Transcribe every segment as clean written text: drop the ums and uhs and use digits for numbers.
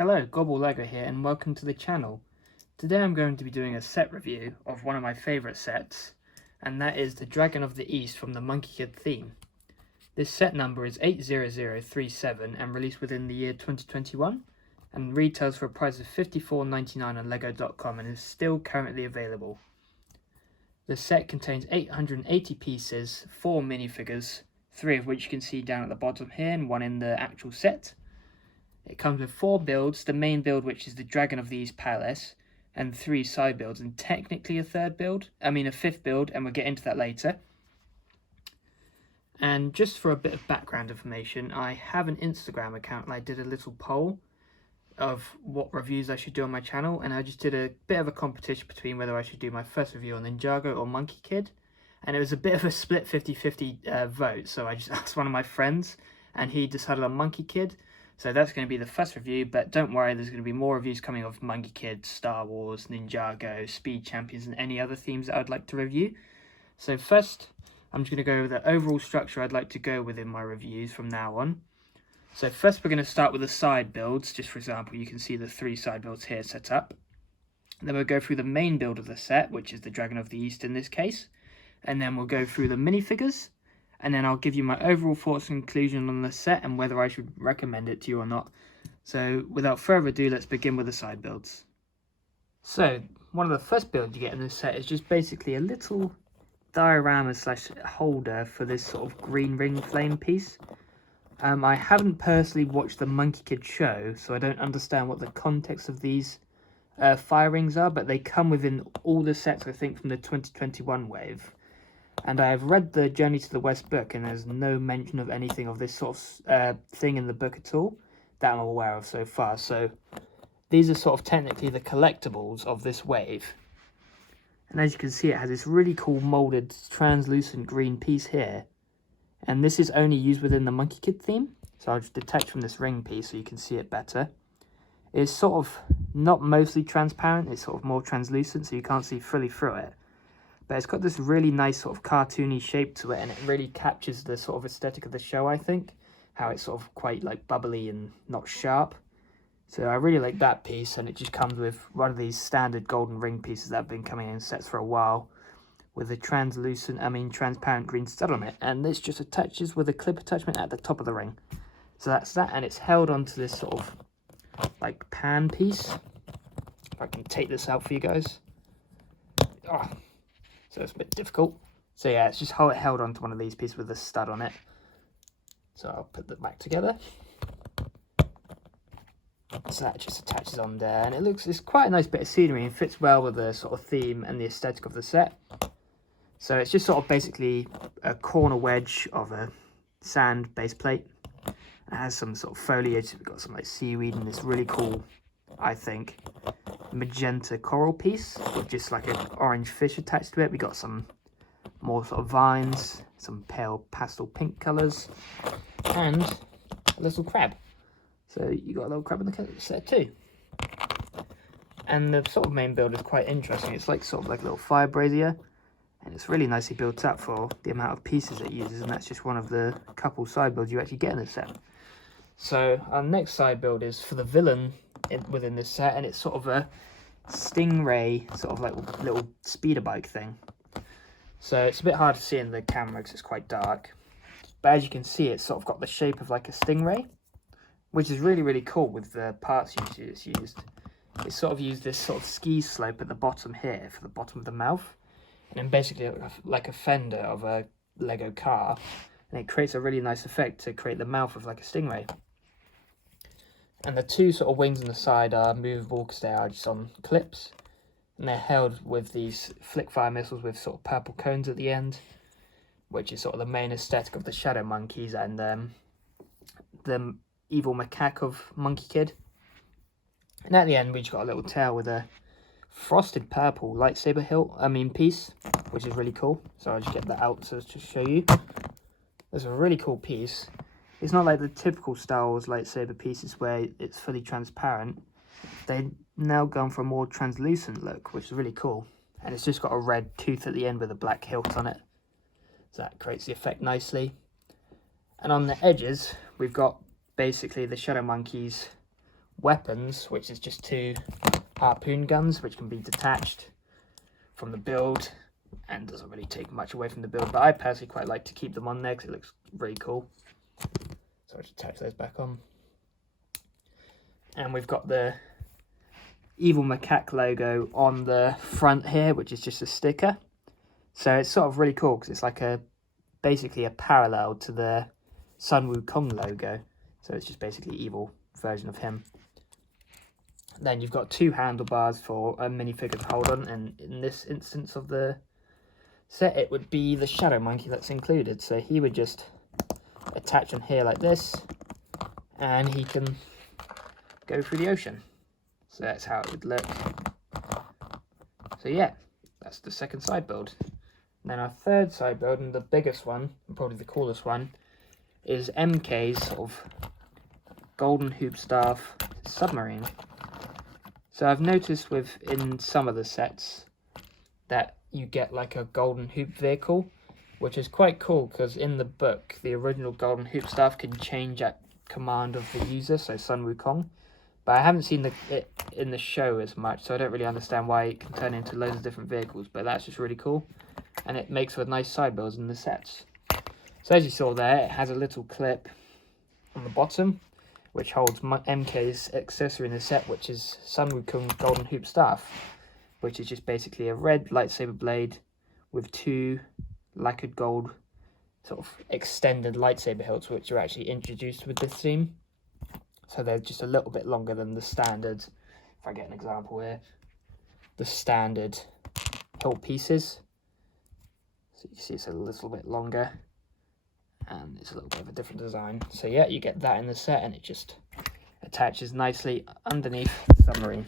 Hello, Gobble Lego here and welcome to the channel. Today I'm going to be doing a set review of one of my favourite sets, and that is the Dragon of the East from the Monkie Kid theme. This set number is 80037 and released within the year 2021 and retails for a price of $54.99 on lego.com and is still currently available. The set contains 880 pieces, 4 minifigures, 3 of which you can see down at the bottom here and 1 in the actual set. It comes with 4 builds, the main build which is the Dragon of the East Palace, and 3 side builds, and technically a 5th build, and we'll get into that later. And just for a bit of background information, I have an Instagram account and I did a little poll of what reviews I should do on my channel, and I just did a bit of a competition between whether I should do my first review on Ninjago or Monkie Kid, and it was a bit of a split 50-50 vote, so I just asked one of my friends and he decided on Monkie Kid. So that's going to be the first review, but don't worry, there's going to be more reviews coming of Monkie Kid, Star Wars, Ninjago, Speed Champions, and any other themes that I'd like to review. So first, I'm just going to go over the overall structure I'd like to go with in my reviews from now on. So first we're going to start with the side builds. Just for example, you can see the 3 side builds here set up. Then we'll go through the main build of the set, which is the Dragon of the East in this case. And then we'll go through the minifigures. And then I'll give you my overall thoughts and conclusion on the set and whether I should recommend it to you or not. So without further ado, let's begin with the side builds. So one of the first builds you get in this set is just basically a little diorama slash holder for this sort of green ring flame piece. I haven't personally watched the Monkie Kid show, so I don't understand what the context of these fire rings are, but they come within all the sets, I think, from the 2021 wave. And I have read the Journey to the West book, and there's no mention of anything of this sort of thing in the book at all that I'm aware of so far. So these are sort of technically the collectibles of this wave. And as you can see, it has this really cool moulded translucent green piece here. And this is only used within the Monkie Kid theme. So I'll just detach from this ring piece so you can see it better. It's sort of not mostly transparent, it's sort of more translucent, so you can't see fully through it. But it's got this really nice sort of cartoony shape to it, and it really captures the sort of aesthetic of the show, I think. How it's sort of quite like bubbly and not sharp. So I really like that piece, and it just comes with one of these standard golden ring pieces that have been coming in sets for a while, with a transparent green stud on it. And this just attaches with a clip attachment at the top of the ring. So that's that, and it's held onto this sort of like pan piece. If I can take this out for you guys. Oh. So it's a bit difficult. So yeah, it's just held onto one of these pieces with a stud on it. So I'll put that back together. So that just attaches on there, and it's quite a nice bit of scenery and fits well with the sort of theme and the aesthetic of the set. So it's just sort of basically a corner wedge of a sand base plate. It has some sort of foliage. We've got some like seaweed and this really cool, I think, magenta coral piece with just like an orange fish attached to it. We got some more sort of vines, some pale pastel pink colours, and a little crab. So you got a little crab in the set too. And the sort of main build is quite interesting. It's like sort of like a little fire brazier, and it's really nicely built up for the amount of pieces it uses, and that's just one of the couple side builds you actually get in this set. So our next side build is for the villain within this set, and it's sort of a stingray, sort of like little speeder bike thing. So it's a bit hard to see in the camera because it's quite dark, but as you can see, it's sort of got the shape of like a stingray, which is really, really cool with the parts it's used. It's sort of used this sort of ski slope at the bottom here for the bottom of the mouth, and then basically like a fender of a Lego car, and it creates a really nice effect to create the mouth of like a stingray. And the 2 sort of wings on the side are movable because they are just on clips. And they're held with these flick fire missiles with sort of purple cones at the end, which is sort of the main aesthetic of the Shadow Monkeys and the evil macaque of Monkie Kid. And at the end, we just got a little tail with a frosted purple lightsaber piece, which is really cool. So I'll just get that out to show you. There's a really cool piece. It's not like the typical Star Wars lightsaber pieces where it's fully transparent. They've now gone for a more translucent look, which is really cool. And it's just got a red tooth at the end with a black hilt on it. So that creates the effect nicely. And on the edges, we've got basically the Shadow Monkeys weapons, which is just 2 harpoon guns, which can be detached from the build and doesn't really take much away from the build, but I personally quite like to keep them on there because it looks really cool. So I'll just attach those back on. And we've got the Evil Macaque logo on the front here, which is just a sticker. So it's sort of really cool because it's like basically a parallel to the Sun Wukong logo. So it's just basically evil version of him. Then you've got 2 handlebars for a minifigure to hold on, and in this instance of the set it would be the Shadow Monkey that's included. So he would just attach on here like this, and he can go through the ocean. So that's how it would look. So yeah, that's the second side build. And then our third side build, and the biggest one, and probably the coolest one, is MK's sort of golden hoop staff submarine. So I've noticed in some of the sets that you get like a golden hoop vehicle, which is quite cool because in the book the original golden hoop staff can change at command of the user, so Sun Wukong. But I haven't seen it in the show as much, so I don't really understand why it can turn into loads of different vehicles, but that's just really cool. And it makes for nice side builds in the sets. So as you saw there, it has a little clip on the bottom, which holds MK's accessory in the set, which is Sun Wukong's golden hoop staff, which is just basically a red lightsaber blade with 2 lacquered gold sort of extended lightsaber hilts, which are actually introduced with this theme. So they're just a little bit longer than the standard, if I get an example here, the standard hilt pieces. So you see it's a little bit longer, and it's a little bit of a different design. So yeah, you get that in the set, and it just attaches nicely underneath the submarine.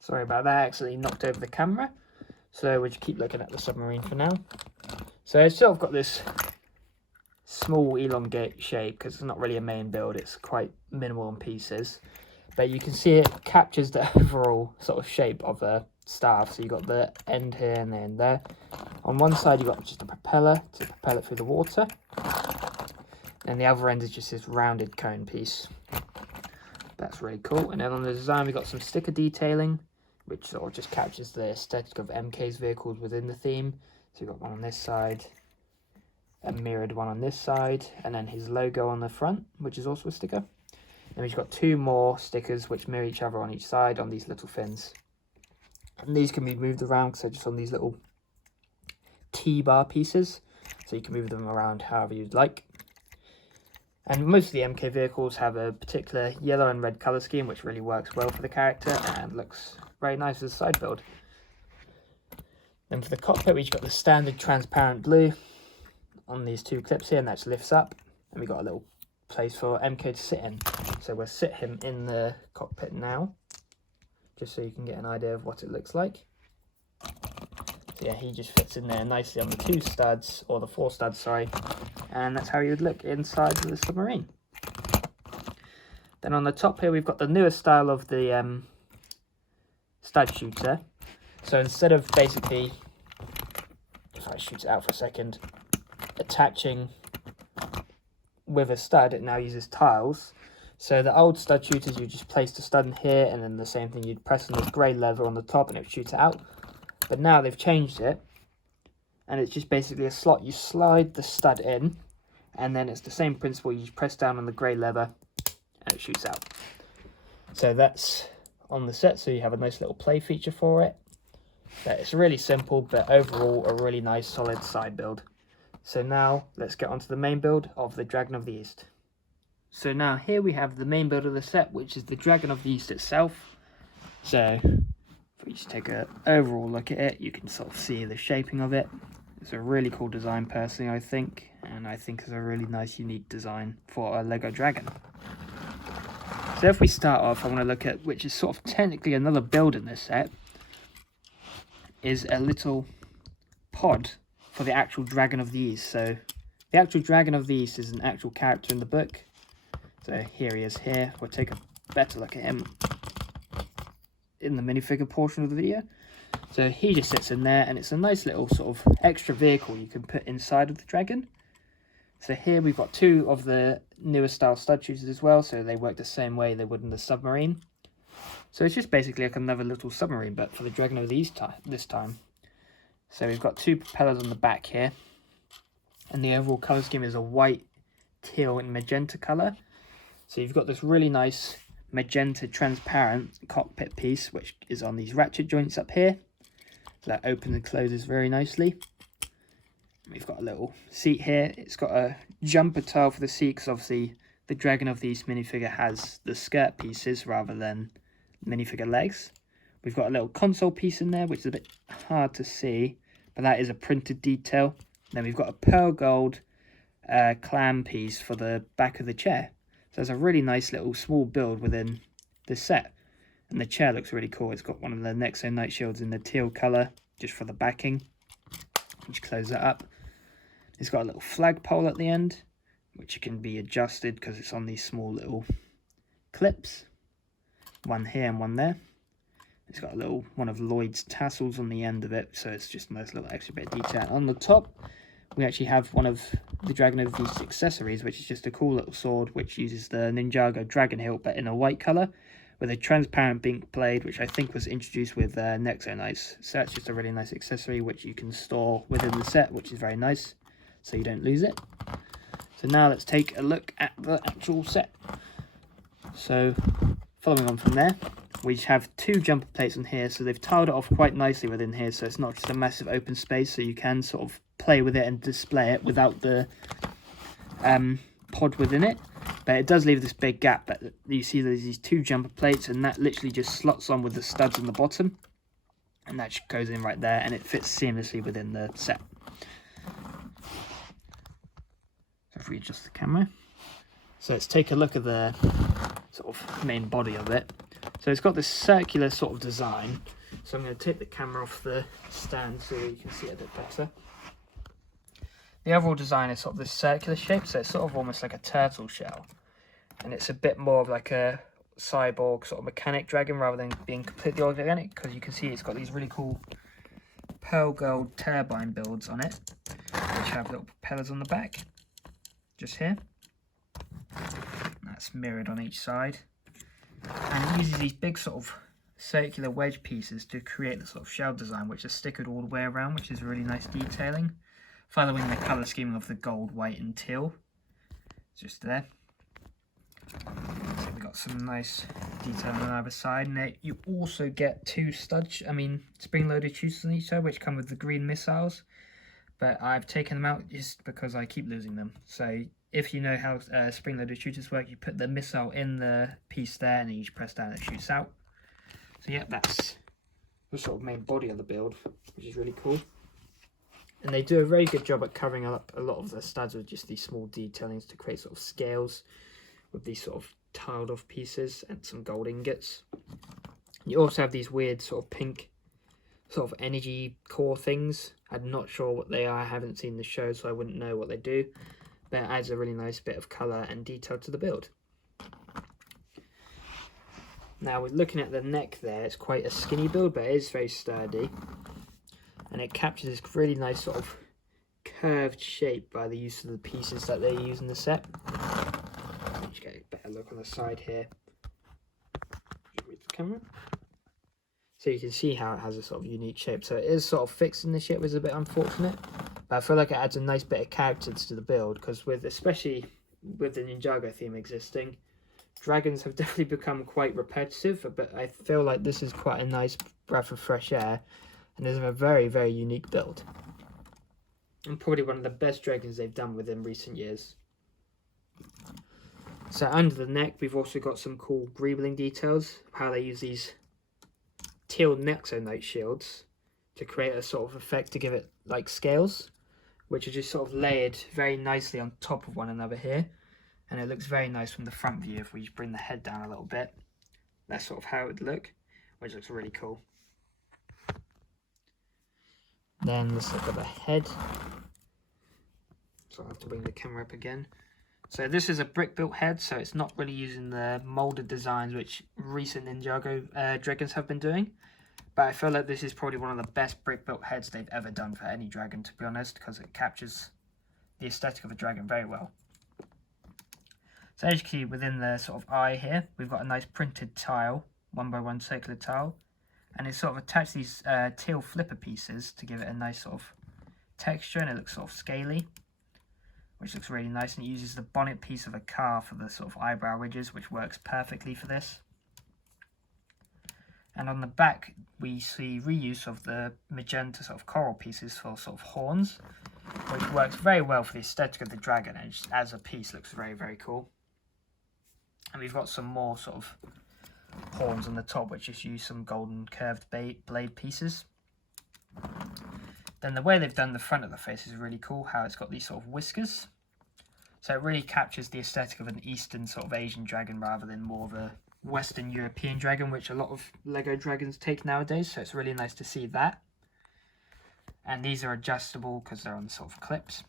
Sorry about that, I accidentally knocked over the camera. So we'll just keep looking at the submarine for now. So it's sort of got this small elongate shape because it's not really a main build, it's quite minimal in pieces. But you can see it captures the overall sort of shape of the staff. So you've got the end here and the end there. On one side you've got just a propeller to propel it through the water, and the other end is just this rounded cone piece. That's really cool. And then on the design we've got some sticker detailing, which sort of just captures the aesthetic of MK's vehicles within the theme. So you've got one on this side, a mirrored one on this side, and then his logo on the front, which is also a sticker. Then we've got 2 more stickers which mirror each other on each side on these little fins. And these can be moved around because they're just on these little T-bar pieces, so you can move them around however you'd like. And most of the MK vehicles have a particular yellow and red colour scheme, which really works well for the character and looks very nice as a side build. Then for the cockpit, we've got the standard transparent blue on these 2 clips here, and that just lifts up, and we've got a little place for MK to sit in. So we'll sit him in the cockpit now, just so you can get an idea of what it looks like. So yeah, he just fits in there nicely on the 2 studs, or the 4 studs, sorry, and that's how he would look inside the submarine. Then on the top here, we've got the newest style of the stud shooter. So instead of basically, if I shoot it out for a second, attaching with a stud, it now uses tiles. So the old stud shooters, you just place the stud in here, and then the same thing, you'd press on this grey lever on the top and it would shoot it out. But now they've changed it, and it's just basically a slot. You slide the stud in, and then it's the same principle. You just press down on the grey lever and it shoots out. So that's on the set, so you have a nice little play feature for it. But it's really simple, but overall a really nice solid side build. So now let's get onto the main build of the Dragon of the East. So now here we have the main build of the set, which is the Dragon of the East itself. So if we just take an overall look at it, you can sort of see the shaping of it. It's a really cool design personally, I think, and I think it's a really nice unique design for a Lego dragon. So if we start off, I want to look at, which is sort of technically another build in this set, is a little pod for the actual Dragon of the East. So the actual Dragon of the East is an actual character in the book. So here he is here. We'll take a better look at him in the minifigure portion of the video. So he just sits in there, and it's a nice little sort of extra vehicle you can put inside of the dragon. So here we've got two of the newer style stud shooters as well, so they work the same way they would in the submarine. So it's just basically like another little submarine, but for the Dragon of the East this time. So we've got two propellers on the back here, and the overall colour scheme is a white, teal and magenta colour. So you've got this really nice magenta transparent cockpit piece, which is on these ratchet joints up here. So that opens and closes very nicely. We've got a little seat here. It's got a jumper tile for the seat, because obviously the Dragon of the East minifigure has the skirt pieces rather than minifigure legs. We've got a little console piece in there, which is a bit hard to see, but that is a printed detail. Then we've got a pearl gold clam piece for the back of the chair. So it's a really nice little small build within this set. And the chair looks really cool. It's got one of the Nexo Night Shields in the teal colour, just for the backing. Just close that up. It's got a little flagpole at the end, which can be adjusted because it's on these small little clips. One here and one there. It's got a little one of Lloyd's tassels on the end of it, so it's just a nice little extra bit of detail. On the top, we actually have one of the Dragon of the East accessories, which is just a cool little sword, which uses the Ninjago dragon hilt, but in a white colour, with a transparent pink blade, which I think was introduced with Nexo Knights. So that's just a really nice accessory, which you can store within the set, which is very nice, so you don't lose it. So now let's take a look at the actual set. So following on from there, we have two jumper plates on here, so they've tiled it off quite nicely within here, so it's not just a massive open space, so you can sort of play with it and display it without the pod within it. But it does leave this big gap, but you see there's these two jumper plates, and that literally just slots on with the studs on the bottom, and that just goes in right there, and it fits seamlessly within the set. So if we adjust the camera, so let's take a look at the sort of main body of it. So it's got this circular sort of design. So I'm going to take the camera off the stand so you can see it a bit better. The overall design is sort of this circular shape, so it's sort of almost like a turtle shell. And it's a bit more of like a cyborg sort of mechanic dragon rather than being completely organic, because you can see it's got these really cool pearl gold turbine builds on it, which have little propellers on the back, just here. That's mirrored on each side. And it uses these big sort of circular wedge pieces to create the sort of shell design, which is stickered all the way around, which is really nice detailing, following the colour scheme of the gold, white and teal. Just there. So we've got some nice detail on either side, and you also get two spring-loaded shooters on each side, which come with the green missiles, but I've taken them out just because I keep losing them. So if you know how spring-loaded shooters work, you put the missile in the piece there, and then you just press down and it shoots out. So yeah, that's the sort of main body of the build, which is really cool. And they do a very good job at covering up a lot of the studs with just these small detailings to create sort of scales with these sort of tiled off pieces and some gold ingots. You also have these weird sort of pink sort of energy core things. I'm not sure what they are, I haven't seen the show, so I wouldn't know what they do. But it adds a really nice bit of colour and detail to the build. Now, we're looking at the neck there, it's quite a skinny build, but it is very sturdy. And it captures this really nice sort of curved shape by the use of the pieces that they use in the set. Let's get a better look on the side here. With the camera. So you can see how it has a sort of unique shape. So it is sort of fixed in the shape, which is a bit unfortunate. But I feel like it adds a nice bit of character to the build, because especially with the Ninjago theme existing, dragons have definitely become quite repetitive, but I feel like this is quite a nice breath of fresh air, and is a very, very unique build. And probably one of the best dragons they've done within recent years. So under the neck, we've also got some cool greebling details of how they use these teal Nexo Night Shields to create a sort of effect to give it like scales, which are just sort of layered very nicely on top of one another here. And it looks very nice from the front view. If we bring the head down a little bit, that's sort of how it would look, which looks really cool. Then let's look at the head. So I'll have to bring the camera up again. So this is a brick built head, so it's not really using the molded designs which recent Ninjago dragons have been doing. But I feel like this is probably one of the best brick built heads they've ever done for any dragon, to be honest, because it captures the aesthetic of a dragon very well. So as you can see within the sort of eye here, we've got a nice printed tile, 1x1 circular tile, and it's sort of attached these teal flipper pieces to give it a nice sort of texture, and it looks sort of scaly, which looks really nice, and it uses the bonnet piece of a car for the sort of eyebrow ridges, which works perfectly for this. And on the back we see reuse of the magenta sort of coral pieces for sort of horns, which works very well for the aesthetic of the dragon, and just as a piece looks very, very cool. And we've got some more sort of horns on the top, which just use some golden curved blade pieces. Then the way they've done the front of the face is really cool, how it's got these sort of whiskers. So it really captures the aesthetic of an Eastern sort of Asian dragon rather than more of a Western European dragon, which a lot of Lego dragons take nowadays. So it's really nice to see that. And these are adjustable because they're on sort of clips,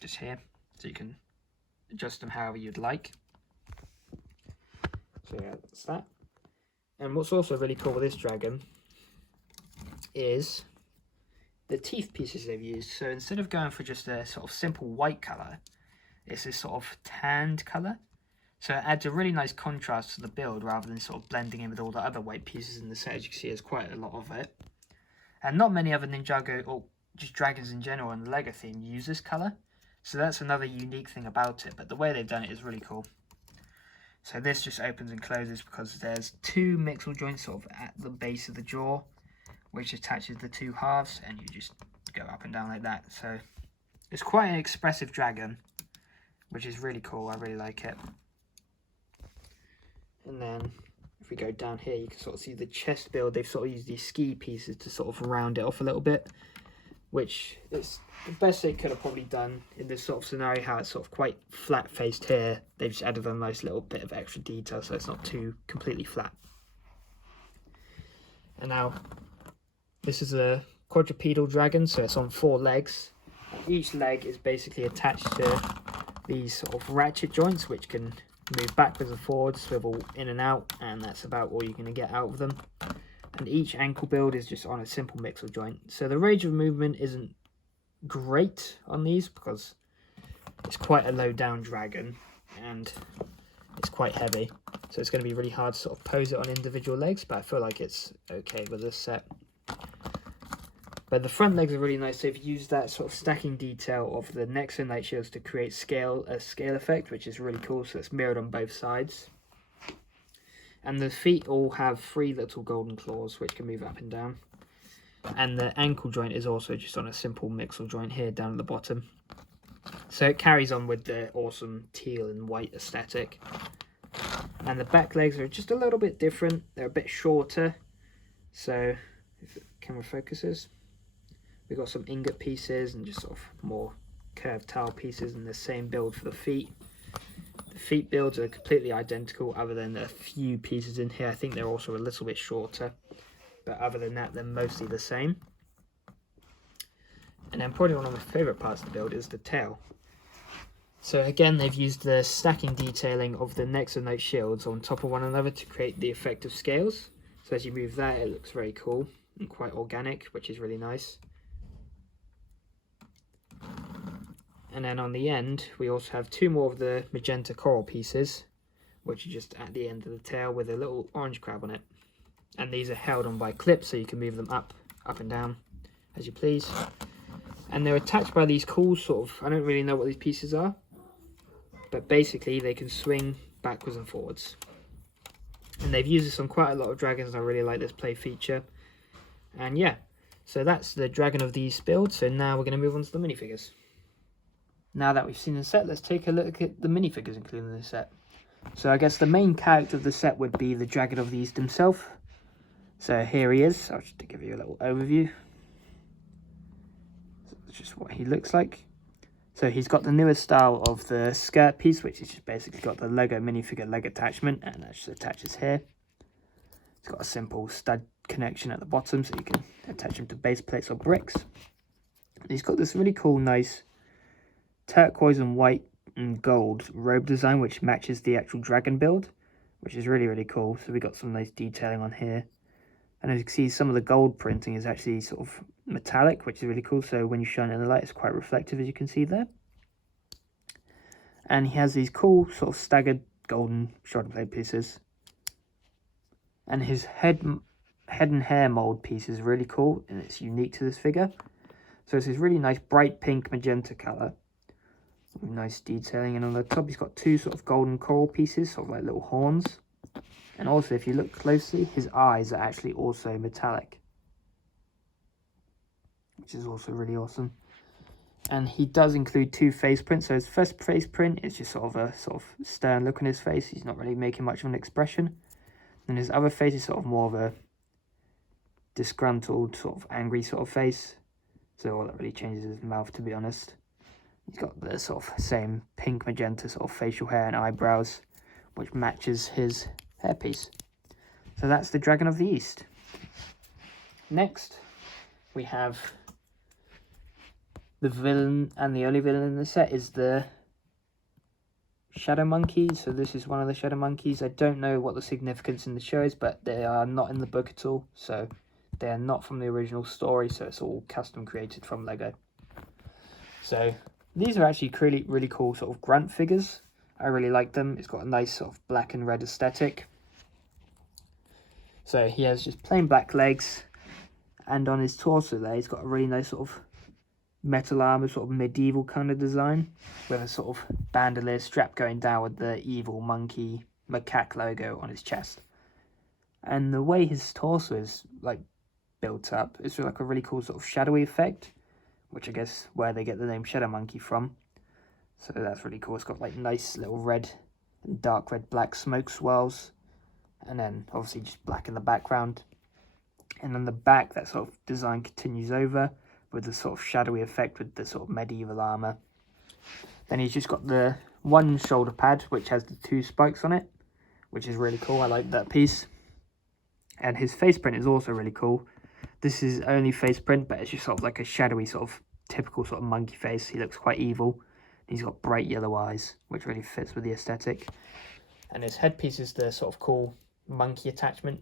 just here. So you can adjust them however you'd like. So yeah, that's that. And what's also really cool with this dragon is the teeth pieces they've used. So instead of going for just a sort of simple white colour, it's this sort of tanned colour. So it adds a really nice contrast to the build rather than sort of blending in with all the other white pieces in the set. As you can see, there's quite a lot of it. And not many other Ninjago, or just dragons in general in the Lego theme, use this colour. So that's another unique thing about it. But the way they've done it is really cool. So this just opens and closes because there's two mixel joints sort of at the base of the jaw, which attaches the two halves, and you just go up and down like that. So it's quite an expressive dragon, which is really cool. I really like it. And then if we go down here, you can sort of see the chest build. They've sort of used these ski pieces to sort of round it off a little bit, which is the best they could have probably done in this sort of scenario, how it's sort of quite flat faced here. They've just added a nice little bit of extra detail so it's not too completely flat. And now this is a quadrupedal dragon, so it's on 4 legs. Each leg is basically attached to these sort of ratchet joints, which can move backwards and forwards, swivel in and out, and that's about all you're going to get out of them. And each ankle build is just on a simple mixel joint. So the range of movement isn't great on these because it's quite a low down dragon and it's quite heavy. So it's going to be really hard to sort of pose it on individual legs, but I feel like it's okay with this set. But the front legs are really nice. They've used that sort of stacking detail of the Nexo Night Shields to create a scale effect, which is really cool. So it's mirrored on both sides. And the feet all have 3 little golden claws, which can move up and down. And the ankle joint is also just on a simple mixel joint here down at the bottom. So it carries on with the awesome teal and white aesthetic. And the back legs are just a little bit different. They're a bit shorter. So if the camera focuses, we've got some ingot pieces and just sort of more curved tile pieces, and the same build for the feet. The feet builds are completely identical other than a few pieces in here. I think they're also a little bit shorter, but other than that they're mostly the same. And then probably one of my favourite parts of the build is the tail. So again, they've used the stacking detailing of the Nexo Night Shields on top of one another to create the effect of scales. So as you move that, it looks very cool and quite organic, which is really nice. And then on the end, we also have 2 more of the magenta coral pieces, which are just at the end of the tail with a little orange crab on it. And these are held on by clips, so you can move them up and down as you please. And they're attached by these cool sort of, I don't really know what these pieces are, but basically they can swing backwards and forwards. And they've used this on quite a lot of dragons. I really like this play feature. And yeah, so that's the dragon of these builds. So now we're going to move on to the minifigures. Now that we've seen the set, let's take a look at the minifigures included in the set. So I guess the main character of the set would be the Dragon of the East himself. So here he is. I'll just give you a little overview. So that's just what he looks like. So he's got the newest style of the skirt piece, which is just basically got the Lego minifigure leg attachment, and that just attaches here. It's got a simple stud connection at the bottom, so you can attach them to base plates or bricks. And he's got this really cool, nice turquoise and white and gold robe design, which matches the actual dragon build, which is really, really cool. So we got some nice detailing on here. And as you can see, some of the gold printing is actually sort of metallic, which is really cool. So when you shine it in the light, it's quite reflective, as you can see there. And he has these cool sort of staggered golden shoulder blade pieces. And his head and hair mold piece is really cool, and it's unique to this figure. So it's this really nice bright pink magenta colour. Nice detailing, and on the top he's got two sort of golden coral pieces, sort of like little horns. And also, if you look closely, his eyes are actually also metallic, which is also really awesome. And he does include two face prints. So his first face print is just sort of a stern look on his face. He's not really making much of an expression. And his other face is sort of more of a disgruntled, sort of angry sort of face. So all that really changes is his mouth, to be honest. He's got the sort of same pink magenta sort of facial hair and eyebrows, which matches his hairpiece. So that's the Dragon of the East. Next, we have the villain, and the only villain in the set is the Shadow Monkey. So this is one of the Shadow Monkeys. I don't know what the significance in the show is, but they are not in the book at all. So they are not from the original story, so it's all custom created from Lego. So these are actually really cool sort of grunt figures. I really like them. It's got a nice sort of black and red aesthetic. So he has just plain black legs, and on his torso there he's got a really nice sort of metal armor, sort of medieval kind of design, with a sort of bandolier strap going down with the evil monkey macaque logo on his chest. And the way his torso is like built up, it's like a really cool sort of shadowy effect, which I guess where they get the name Shadow Monkey from. So that's really cool. It's got like nice little red and dark red black smoke swirls, and then obviously just black in the background. And on the back, that sort of design continues over with the sort of shadowy effect with the sort of medieval armor. Then he's just got the one shoulder pad which has the two spikes on it, which is really cool. I like that piece. And his face print is also really cool. This is only face print, but it's just sort of like a shadowy sort of typical sort of monkey face. He looks quite evil. He's got bright yellow eyes, which really fits with the aesthetic. And his headpiece is the sort of cool monkey attachment,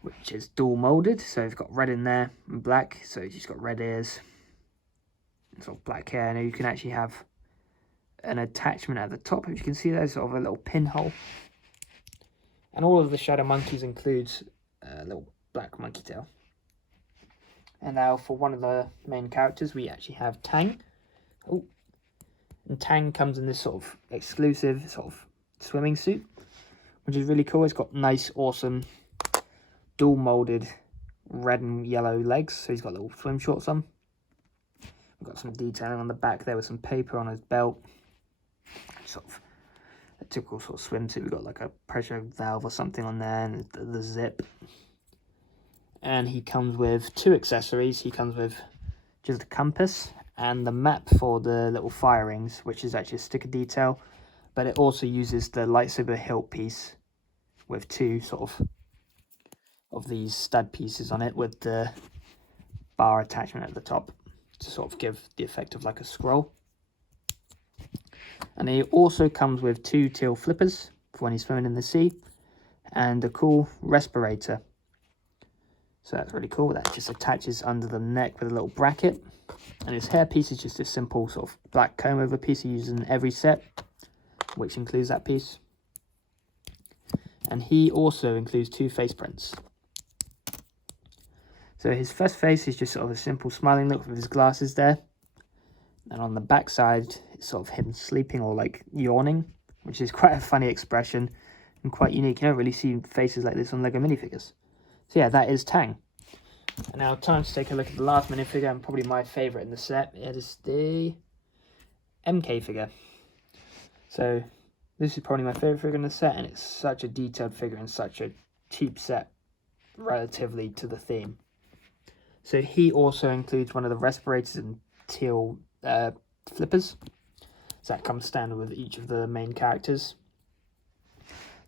which is dual molded. So he's got red in there and black. So he's just got red ears and sort of black hair. Now you can actually have an attachment at the top. If you can see there's sort of a little pinhole. And all of the Shadow Monkeys includes a little black monkey tail. And now for one of the main characters, we actually have Tang. Oh, and Tang comes in this sort of exclusive sort of swimming suit, which is really cool. It's got nice, awesome, dual molded red and yellow legs. So he's got little swim shorts on. We've got some detailing on the back there with some paper on his belt. Sort of a typical sort of swimsuit. We've got like a pressure valve or something on there, and the zip. And he comes with two accessories. He comes with just a compass and the map for the little fire rings, which is actually a sticker detail, but it also uses the lightsaber hilt piece with two sort of these stud pieces on it with the bar attachment at the top to sort of give the effect of like a scroll. And he also comes with two teal flippers for when he's swimming in the sea, and a cool respirator. So that's really cool. That just attaches under the neck with a little bracket. And his hairpiece is just a simple sort of black comb over piece he uses in every set, which includes that piece. And he also includes two face prints. So his first face is just sort of a simple smiling look with his glasses there. And on the back side, it's sort of him sleeping or like yawning, which is quite a funny expression and quite unique. You don't really see faces like this on LEGO minifigures. So yeah, that is Tang. And now time to take a look at the last minifigure, and probably my favourite in the set. It is the MK figure. So this is probably my favourite figure in the set, and it's such a detailed figure and such a cheap set relatively to the theme. So he also includes one of the respirators and teal flippers. So that comes standard with each of the main characters.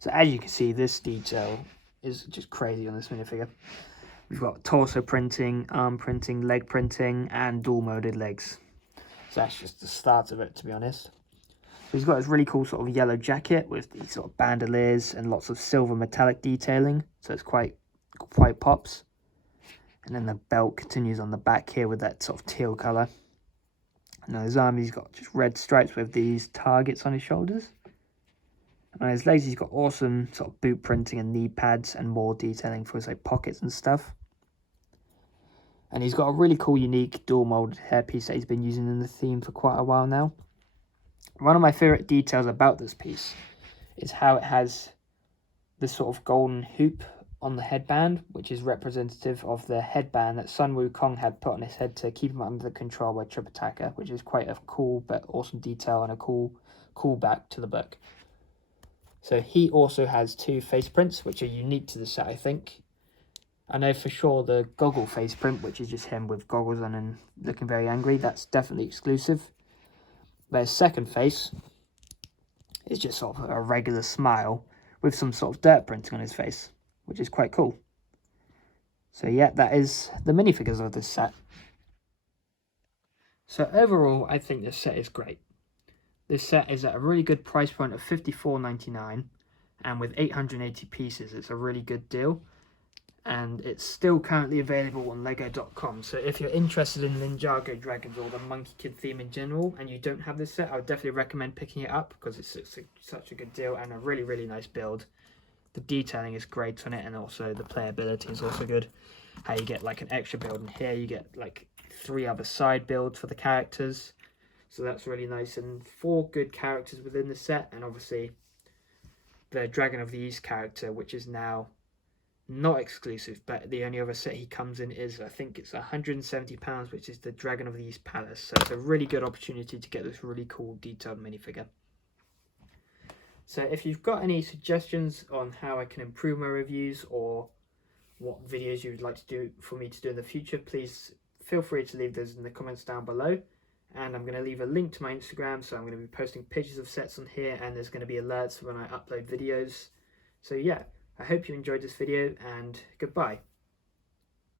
So as you can see, this detail is just crazy on this minifigure. We've got torso printing, arm printing, leg printing, and dual molded legs. So that's just the start of it, to be honest. So he's got this really cool sort of yellow jacket with these sort of bandoliers and lots of silver metallic detailing. So it's quite pops. And then the belt continues on the back here with that sort of teal colour. And on his arm, he's got just red stripes with these targets on his shoulders. And on his legs, he's got awesome sort of boot printing and knee pads and more detailing for his like pockets and stuff. And he's got a really cool, unique dual molded hairpiece that he's been using in the theme for quite a while now. One of my favorite details about this piece is how it has this sort of golden hoop on the headband, which is representative of the headband that Sun Wukong had put on his head to keep him under the control by Trip Attacker, which is quite a cool but awesome detail and a cool callback to the book. So he also has 2 face prints, which are unique to the set, I think. I know for sure the goggle face print, which is just him with goggles on and looking very angry, that's definitely exclusive. But his second face is just sort of a regular smile with some sort of dirt printing on his face, which is quite cool. So yeah, that is the minifigures of this set. So overall, I think this set is great. This set is at a really good price point of $54.99, and with 880 pieces, it's a really good deal. And it's still currently available on lego.com. So if you're interested in Ninjago Dragons or the Monkey Kid theme in general, and you don't have this set, I would definitely recommend picking it up because it's such a good deal and a really, really nice build. The detailing is great on it, and also the playability is also good. How you get like an extra build in here, you get like 3 other side builds for the characters. So that's really nice, and 4 good characters within the set, and obviously the Dragon of the East character, which is now not exclusive, but the only other set he comes in is, I think it's £170, which is the Dragon of the East Palace. So it's a really good opportunity to get this really cool detailed minifigure. So if you've got any suggestions on how I can improve my reviews or what videos you would like to do for me to do in the future, please feel free to leave those in the comments down below. And I'm going to leave a link to my Instagram, so I'm going to be posting pictures of sets on here, and there's going to be alerts when I upload videos. So yeah, I hope you enjoyed this video, and goodbye.